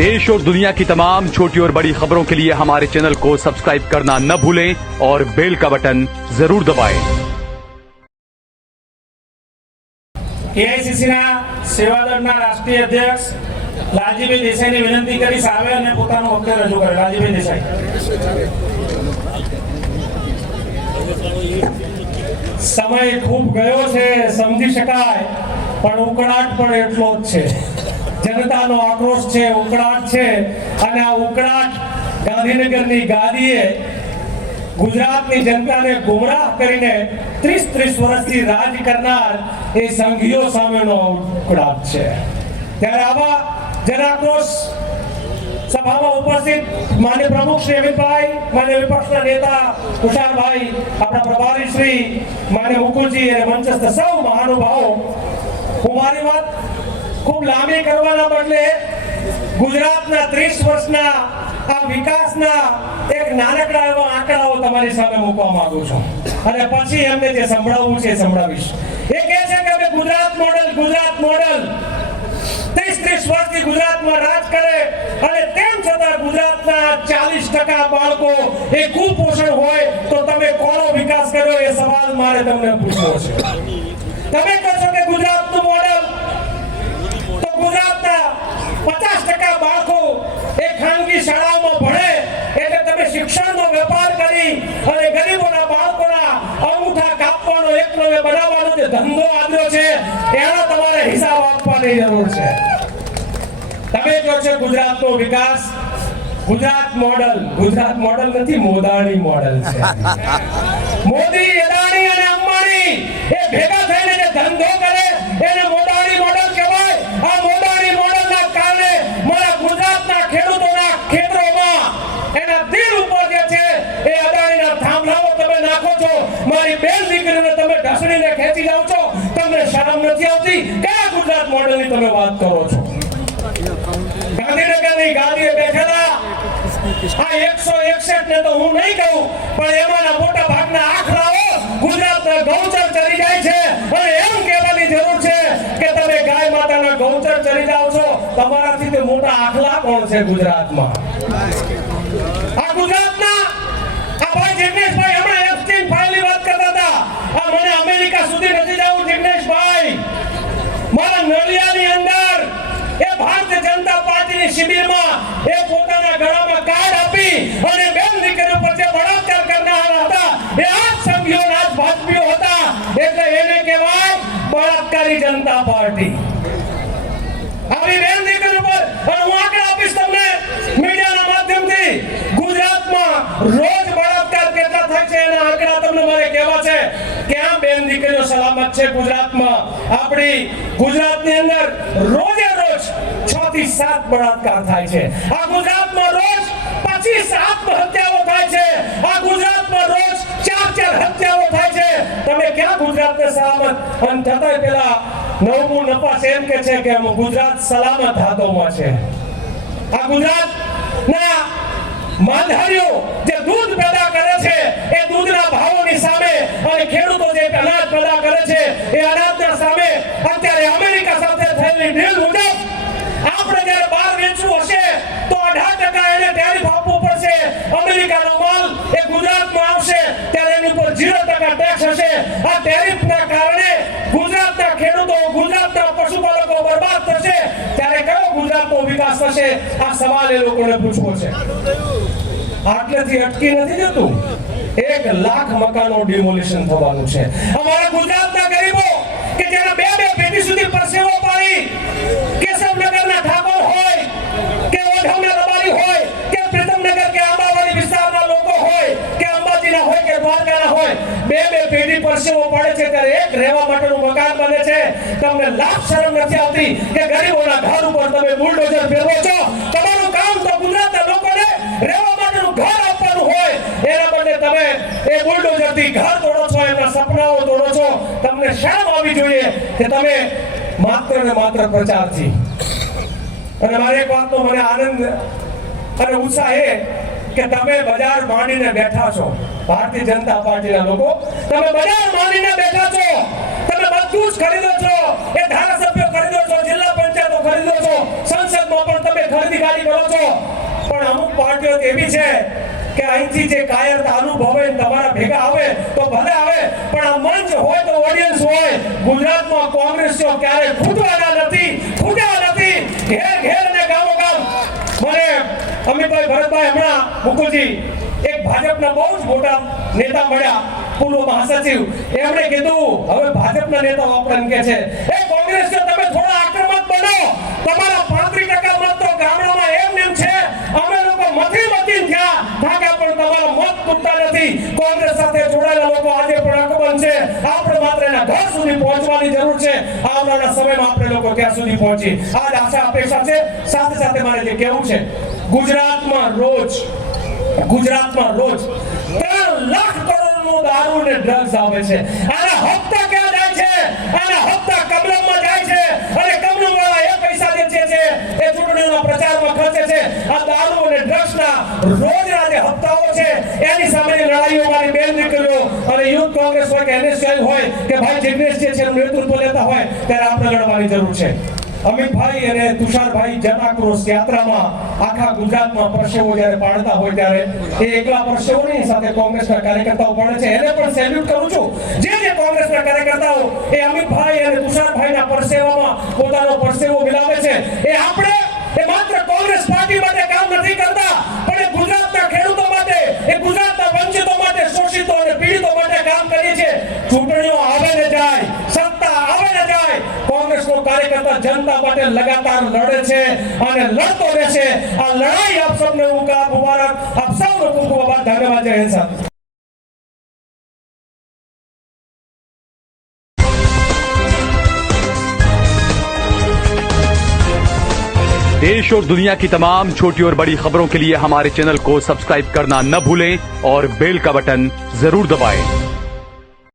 देश और दुनिया की तमाम छोटी और बड़ी खबरों के लिए हमारे चैनल को सब्सक्राइब करना न भूलें और बेल का बटन जरूर दबाएं। એઆઈસીસીના સેવાદળના રાષ્ટ્રીય અધ્યક્ષ લાલજીભાઈ દેસાઈની વિનંતી કરી સાવે અને પોતાનું વક્તવ્ય રજૂ કરે। લાલજીભાઈ દેસાઈ। સમય ખૂબ ગયો છે સમજી શકાય, પણ ઉકળાટ પણ એટલો જ છે। જનતાનો આક્રોશ છે, ઉકળાટ છે, અને આ ઉકળાટ ગાંધીનગરની ગાદીએ ગુજરાતની જનતાને ગુમરાહ કરીને 30 વર્ષથી રાજ કરનાર એ સંઘીઓ સામેનો ઉકળાટ છે। ત્યારે આવા જનાક્રોશ સભામાં ઉપસ્થિત માન્ય પ્રમુખ શ્રી અમિતભાઈ, માન્ય વિપક્ષના नेता तुषारभाई, આપણા પ્રભારી શ્રી માન્ય મુકુલજી અને મંચસ્થ સૌ મહાનુભાવો, હું મારી વાત ખૂબ લાંબી કરવાના બદલે ગુજરાતના 30 વર્ષના આ વિકાસના એક નાનકડા એવા આંકડાઓ તમારી સામે મૂકવા માંગુ છું અને પછી એમને જે સંભળાવવું છે સંભળાવીશ। એ કહે છે કે અમે ગુજરાત મોડલ 30 વર્ષથી ગુજરાતમાં રાજ કરે અને તેમ છતાં ગુજરાતના 40% બાળકો એ કુપોષણ હોય તો તમે કોનો વિકાસ કર્યો એ સવાલ મારે તમને પૂછવો છે। તમે કહો છો કે ગુજરાતનું મોડલ, તો ગુજરાતના 50% બાળકો એ ખાનગી શાળાઓમાં ભણે એટલે તમે શિક્ષણનો વેપાર કરી અને ગરીબોના બાળકોના અંગૂઠા કાપવાનો એકલવ્ય બનાવવાનો જે ધંધો આપ્યો છે એનો તમારે હિસાબ આપવાની જરૂર છે। તમે કહો છો ગુજરાતનો વિકાસ, ગુજરાત મોડલ નથી, મોદાણી મોડલ છે। મોદી, અદાણી અને અંબાણી એ ભેગા થઈને જે ધંધો કરે એને મોદાણી મોડલ કહેવાય। આ મોદાણી મોડલના કારણે મારા ગુજરાતના ખેડૂતોના ખેતરોમાં એના દિલ ઉપર જે છે એ અદાણીના થાંભલાઓ તમે નાખો છો। મારી બેન દીકરીને તમે ઢસડીને ખેંચી જાવ છો। તમને શરમ નથી આવતી? કયા ગુજરાત મોડલની તમે વાત કરો છો? ગાંધીનગરની ગાદીએ બેઠેલા આ 161 ને તો હું નહીં કહું, પણ એમાંના મોટા ભાગના આંકડાઓ ગુજરાતના ગૌચર ચરી જાય છે અને એમ કહેવાની જરૂર છે કે તમે ગાય માતાના ગૌચર ચરી જાવ છો। તમારાથી તે મોટા આખલા કોણ છે ગુજરાતમાં? આ ગુજરાતના આ ભાઈ જિગ્નેશભાઈ હમણાં એપ્સ્ટીન ફાઇલની વાત કરતા હતા। આ મને અમેરિકા સુધી નથી જવું જિગ્નેશભાઈ, મારા નળિયાની અંદર એ ભારતીય જનતા પાર્ટીની શિબિરમાં એ પોતાના ગળામાં કાર્ડ આપી અને બેન દીકરી ઉપર જે બળાત્કાર કરનારા હતા એ આ સંઘીઓ ના ભાજપીઓ હતા, એટલે એને કહેવાય બળાત્કારી જનતા પાર્ટી। આવી બેન દીકરી ઉપર અને હું આંકડા આપીશ તમને મીડિયાના માધ્યમથી। ગુજરાતમાં રોજ બળાત્કાર કેટલા થાય છે એના આંકડા તમને મારે કહેવા છે। ક્યાં બેન દીકરીઓ સલામત છે ગુજરાતમાં? આપણી ગુજરાતની અંદર રોજે રોજ 6 થી 7 બળાત્કાર થાય છે। આ ગુજરાતમાં રોજ 25 આત્મહત્યાઓ થાય છે। આ ગુજરાતમાં રોજ 4 હત્યાઓ થાય છે। તમે ક્યાં ગુજરાતને સલામત? અને છતાંય પેલા નવમું નપાસ એમ કે છે કે ગુજરાત સલામત હાથોમાં છે। આ ગુજરાતના માલધારીઓ જે દૂધ પેદા કરે છે એ દૂધના ભાવોની સામે અને ખેડૂતો જે અનાજ પેદા કરે છે એ અનાજના સામે અત્યારે અમેરિકા સાથે થયેલી ડીલ મુજબ આપણે જ્યારે બહાર વેચવું હશે તો 18% એને ટેરિફ આપવું પડશે। અમેરિકાનો માલ એ ગુજરાતમાં આવશે ત્યારે એની ઉપર 0% ટેક્સ હશે। આ ટેરિફના કારણે ગુજરાતના ખેડૂતો, ગુજરાતના પશુપાલકો બરબાદ થશે। ત્યારે કયો ગુજરાતનો વિકાસ થશે? આ સવાલ એ લોકોને પૂછવો છે। આટલેથી અટકી નથી જતું, 1 લાખ મકાનો ડિમોલિશન થવાનું છે। અમારા ગુજરાતના ગરીબો કે જેને 2 પેઢી સુધી પરસેવો પાડી, કેશવનગરના ઠાકોર હોય કે ઓઢવના રબારી હોય કે પ્રીતમનગર કે આંબાવાડી વિસ્તારના લોકો હોય કે અંબાજીના હોય કે દ્વારકાના હોય, 2 પેઢી પરસેવો પાડે છે ત્યારે એક રહેવા માટેનું મકાન બને છે। તમને લાખ શરમ નથી આવતી કે ગરીબોના ઘર ઉપર તમે બુલડોઝર ફેરવો છો? તમારું કામ તો ગુજરાતના લોકોને રહેવા માટેનું ઘર આપવાનું હોય, એના બદલે તમે એ બુલડોઝરથી ઘર તોડો છો, એમના સપનાઓ તોડો છો। તમને શરમ આવવી જોઈએ કે તમે માત્ર ને માત્ર પ્રચારથી। અને મારે એક વાતનો મને આનંદ અને ઉત્સાહ એ કે તમે બજાર માંડીને બેઠા છો, ભારતીય જનતા પાર્ટીના લોકો તમે બજાર માંડીને બેઠા છો। તમે બધું જ ખરીદો છો, એ ધારાસભ્યો ખરીદો છો, જિલ્લા પંચાયતો ખરીદો છો, સંસદમાં પણ તમે ખરીદી ગાડી કરો હકીકત એવી છે કે અહીંથી જે કાયરતા અનુભવે ને તમારા ભેગા આવે તો ભલે આવે, પણ આ મંચ હોય તો ઓડિયન્સ હોય. ગુજરાતમાં કોંગ્રેસીઓ ક્યારે ખૂટવાના નથી, ખૂટ્યા નથી. ઘેર ઘેર ને ગામો ગામ. મને અમિતભાઈ ભરતભાઈ હમણાં મુકુલજી એક ભાજપના બહુ જ મોટા નેતા મળ્યા, પૂર્વ મહાસચિવ. એમણે કીધું હવે ભાજપના નેતાઓ આપણને કહે છે એ કોંગ્રેસીઓ તમે થોડા આક્રમક બનો, તમારા 35% મત તો ગામડામાં એમ છે, અમે લોકો મથી થયા ભાગ્યા પણ તમારા મત તૂટતા નથી. કોંગ્રેસ સાથે જોડાયેલા લોકો આજે પણ અકબંધ છે. આપણે માત્ર એના ઘર સુધી પહોંચવાની જરૂર છે. આવનારા સમયમાં આપણે લોકો ત્યાં સુધી પહોંચી આજ આશા અપેક્ષા છે. સાથે સાથે મારે જે કહેવું છે, ગુજરાતમાં રોજ 3 લાખ કરોડનું દારૂ ને ડ્રગ્સ આવે છે. આના હપ્તા ક્યાં જાય છે? આના હપ્તા કમલમમાં જાય છે, અને કમલમ વાળા એ પૈસા જે છે એ ચૂંટણીના પ્રચારમાં ખર્ચે છે. આ દારૂ અને ડ્રગ્સના રોજના જે હપ્તાઓ છે એની સામેની લડાઈઓ મારી બેન દીકરીઓ અને યુથ કોંગ્રેસ હોય કે એનએસયુઆઈ હોય કે ભાઈ જિગ્નેશ જે છે એનું નેતૃત્વ લેતા હોય ત્યારે આપણે લડવાની જરૂર છે. અમિતભાઈ અને તુષારભાઈ જન આક્રોશ યાત્રામાં આખા ગુજરાતમાં પરસેવો જ્યારે પાડતા હોય ત્યારે એ એકલા પરસેવો નહીં, સાથે કોંગ્રેસના કાર્યકર્તાઓ પડે છે. એને પણ સેલ્યુટ કરું છું. જે કોંગ્રેસના કાર્યકર્તાઓ એ અમિતભાઈ અને તુષારભાઈના પરસેવામાં પોતાનો પરસેવો મિલાવે છે, એ આપણે એ માત્ર કોંગ્રેસ પાર્ટી માટે કામ નથી કરતા, પણ એ ગુજરાતના ખેડૂતો માટે, એ ગુજરાતના વંચિતો માટે, શોષિતો અને પીડિતો માટે કામ કરીએ છીએ. ચૂંટણીઓ આવે ને જાય, સત્તા આવે ને જાય, કોંગ્રેસનો કાર્યકર્તા જનતા માટે લગાતાર લડે છે અને લડતો રહેશે. આ લડાઈ આપ સૌને મુબારક. આપ સૌનો ખૂબ ખૂબ આભાર. ધન્યવાદ. જય હિન્દ સાહેબ. देश और दुनिया की तमाम छोटी और बड़ी खबरों के लिए हमारे चैनल को सब्सक्राइब करना न भूलें और बेल का बटन जरूर दबाएं।